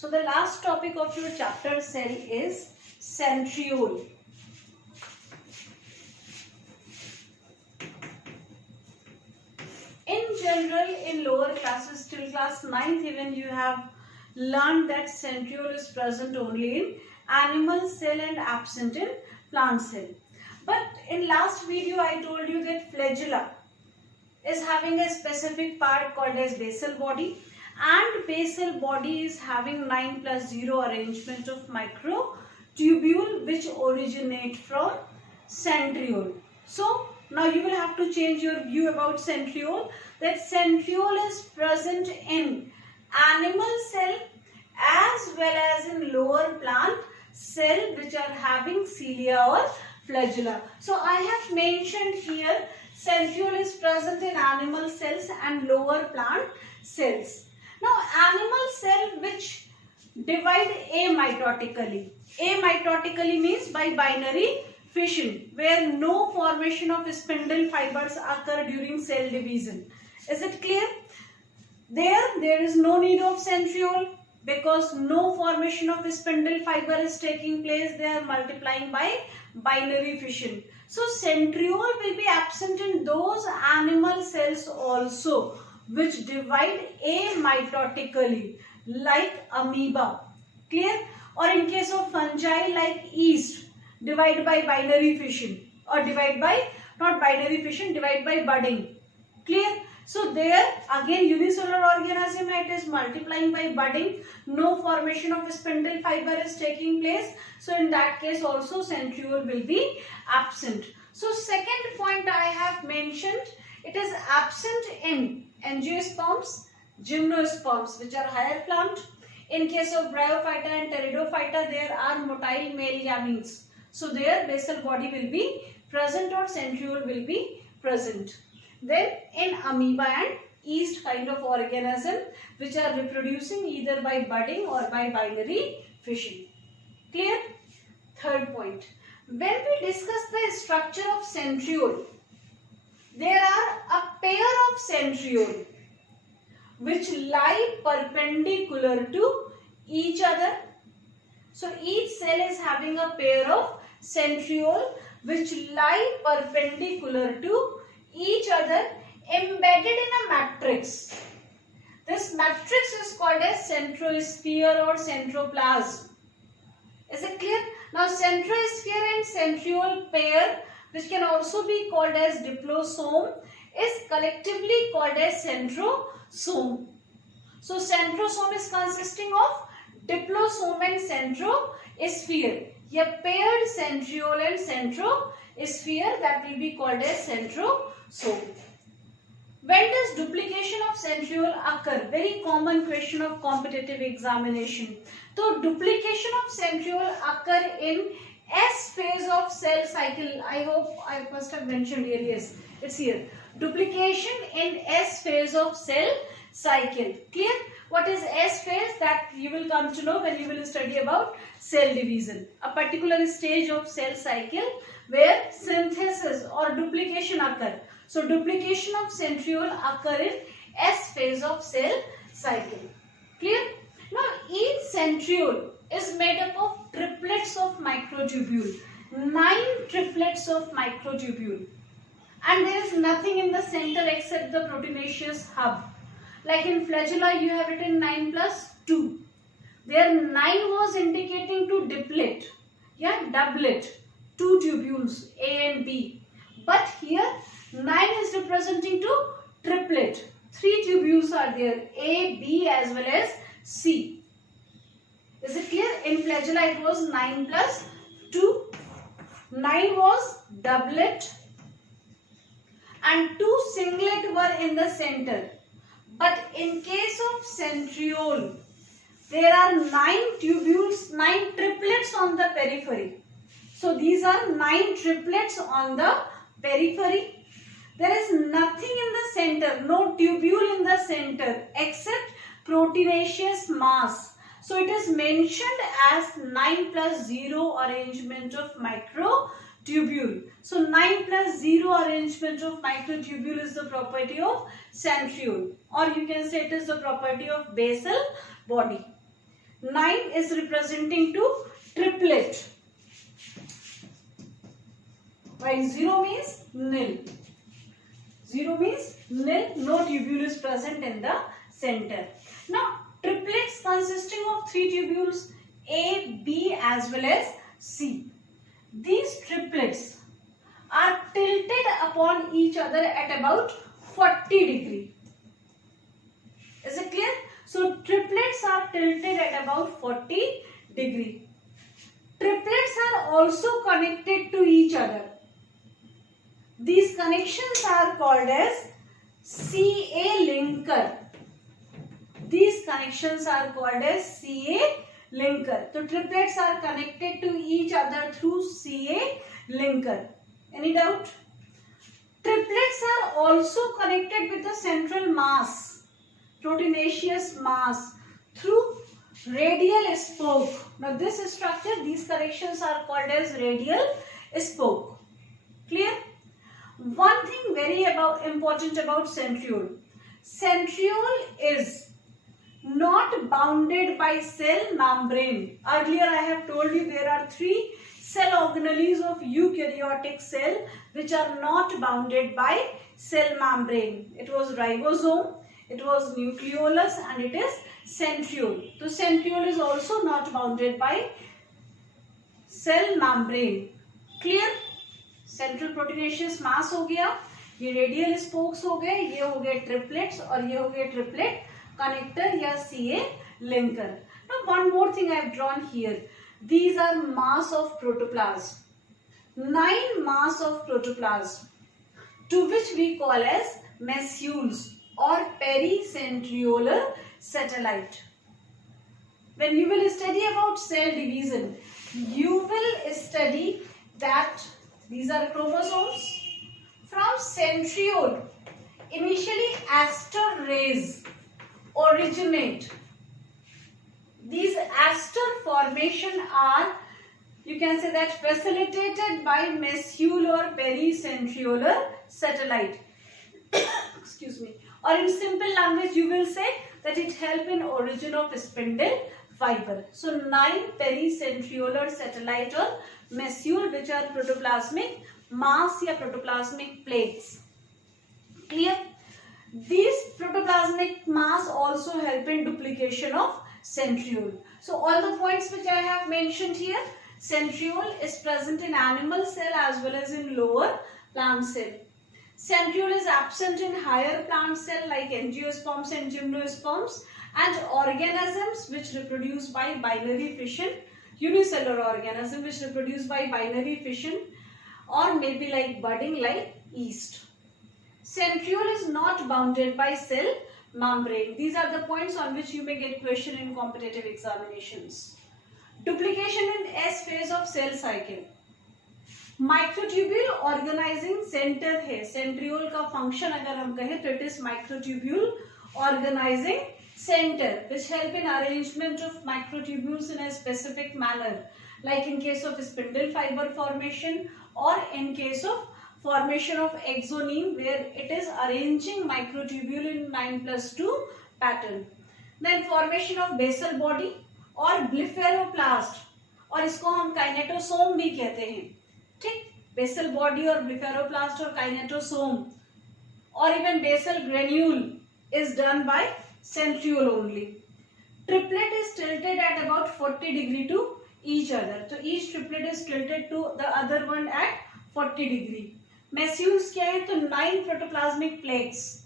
So the last topic of your chapter cell is centriole. In general, in lower classes till class 9th even, you have learned that centriole is present only in animal cell and absent in plant cell. But in last video I told you that flagella is having a specific part called as basal body, and basal body is having 9+0 arrangement of microtubule which originate from centriole. So now you will have to change your view about centriole, that centriole is present in animal cell as well as in lower plant cell which are having cilia or flagella. So I have mentioned here centriole is present in animal cells and lower plant cells. Now animal cell which divide amitotically. Amitotically means by binary fission, where no formation of spindle fibers occur during cell division. Is it clear? There is no need of centriole because no formation of spindle fiber is taking place. They are multiplying by binary fission. So centriole will be absent in those animal cells also which divide amitotically, like amoeba. Clear? Or in case of fungi like yeast, divide by binary fission, or divide by, not binary fission, divide by budding. Clear? So there again unicellular organism, it is multiplying by budding, no formation of spindle fiber is taking place. So in that case also centriole will be absent. So second point I have mentioned, it is absent in angiosperms, gymnosperms which are higher plant. In case of bryophyta and pteridophyta, there are motile male gametes. So their basal body will be present or centriole will be present. Then in amoeba and yeast kind of organism which are reproducing either by budding or by binary fission. Clear? Third point. When we discuss the structure of centriole, there are a pair of centriole which lie perpendicular to each other. So each cell is having a pair of centriole which lie perpendicular to each other, embedded in a matrix. This matrix is called as centrosphere or centroplasm. Is it clear? Now centrosphere and centriole pair, which can also be called as diplosome, is collectively called as centrosome. So centrosome is consisting of diplosome and centrosphere. A paired centriole and centrosphere, that will be called as centrosome. When does duplication of centriole occur? Very common question of competitive examination. So duplication of centriole occur in S phase of cell cycle. I hope I must have mentioned here. Yes, it's here. Duplication in S phase of cell cycle. Clear? What is S phase? That you will come to know when you will study about cell division. A particular stage of cell cycle where synthesis or duplication occur. So duplication of centriole occur in S phase of cell cycle. Clear? Now each centriole is made up of triplets of microtubule. 9 triplets of microtubule. And there is nothing in the center except the proteinaceous hub. Like in flagella you have written 9+2. There 9 was indicating to diplet. Yeah, doublet. 2 tubules A and B. But here 9 is representing to triplet. 3 tubules are there, A, B as well as C. Is it clear? In flagella it was 9+2. 9 was doublet and 2 singlet were in the center. But in case of centriole, there are 9 tubules, 9 triplets on the periphery. So these are 9 triplets on the periphery. There is nothing in the center, no tubule in the center except proteinaceous mass. So it is mentioned as 9+0 arrangement of microtubule. So 9+0 arrangement of microtubule is the property of centriole, or you can say it is the property of basal body. 9 is representing to triplet, while 0 means nil. 0 means nil, no tubule is present in the center. Now, triplets consisting of 3 tubules A, B as well as C. These triplets are tilted upon each other at about 40 degree. Is it clear? So, triplets are tilted at about 40 degree. Triplets are also connected to each other. These connections are called as CA linker. These connections are called as CA linker. So, triplets are connected to each other through CA linker. Any doubt? Triplets are also connected with the central mass, proteinaceous mass, through radial spoke. Now, this structure, these connections are called as radial spoke. Clear? One thing very important about centriole. Centriole is not bounded by cell membrane. Earlier I have told you there are 3 cell organelles of eukaryotic cell which are not bounded by cell membrane. It was ribosome, it was nucleolus, and it is centriole. So centriole is also not bounded by cell membrane. Clear? Central proteinaceous mass हो गया, ये radial spokes हो गए, ये हो गए triplets और ये हो गए ट्रिपलेट कनेक्टर या CA linker. Now one more thing I have drawn here. These are mass of protoplasm. 9 mass of protoplasm, to which we call as mesiules or pericentriolar satellite. When you will study about cell division, you will study that these are chromosomes. From centriole, initially aster rays originate. These aster formation are, you can say that, facilitated by mesiule or pericentriolar satellite. Excuse me. Or in simple language, you will say that it help in origin of spindle fiber. So 9 pericentriolar satellite or mesiule, which are protoplasmic mass या protoplasmic plates. Clear? These protoplasmic mass also help in duplication of centriole. So all the points which I have mentioned here, centriole is present in animal cell as well as in lower plant cell. Centriole is absent in higher plant cell like angiosperms and gymnosperms, and organisms which reproduce by binary fission, unicellular organism which reproduce by binary fission, or maybe like budding like yeast. Centriole is not bounded by cell membrane. These are the points on which you may get question in competitive examinations. Duplication in S phase of cell cycle. Microtubule organising centre है. Centriole का function अगर हम कहें तो it is microtubule organising center which help in arrangement of microtubules in a specific manner, like in case of spindle fiber formation or in case of formation of exoneme where it is arranging microtubule in 9+2 pattern. Then formation of basal body or blepharoplast, और इसको हम काइनेटोसोम भी कहते हैं. ठीक, basal body और blepharoplast और काइनेटोसोम और even basal granule is done by centriole only. Triplet is tilted at about 40 degree to each other. So each triplet is tilted to the other one at 40 degree. Mesiules क्या है? तो 9 protoplasmic plates.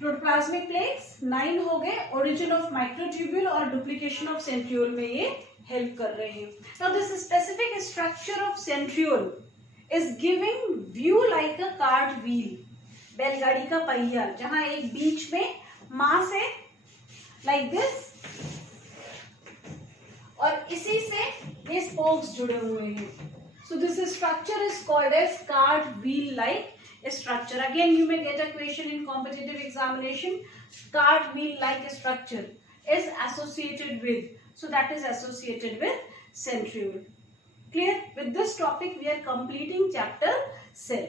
Protoplasmic plates 9 हो गए. Origin of microtubule और duplication of centriole में ये help कर रहे हैं. Now this specific structure of centriole is giving view like a cart wheel. बैलगाड़ी का पहिया, जहाँ एक बीच में मास है like this, और इसी से ये स्पोक्स जुड़े हुए हैं. So this structure is called as cart wheel like structure. Again you may get a question in competitive examination. Cart wheel like structure is associated with, so that is associated with centriole. Clear? With this topic we are completing chapter cell.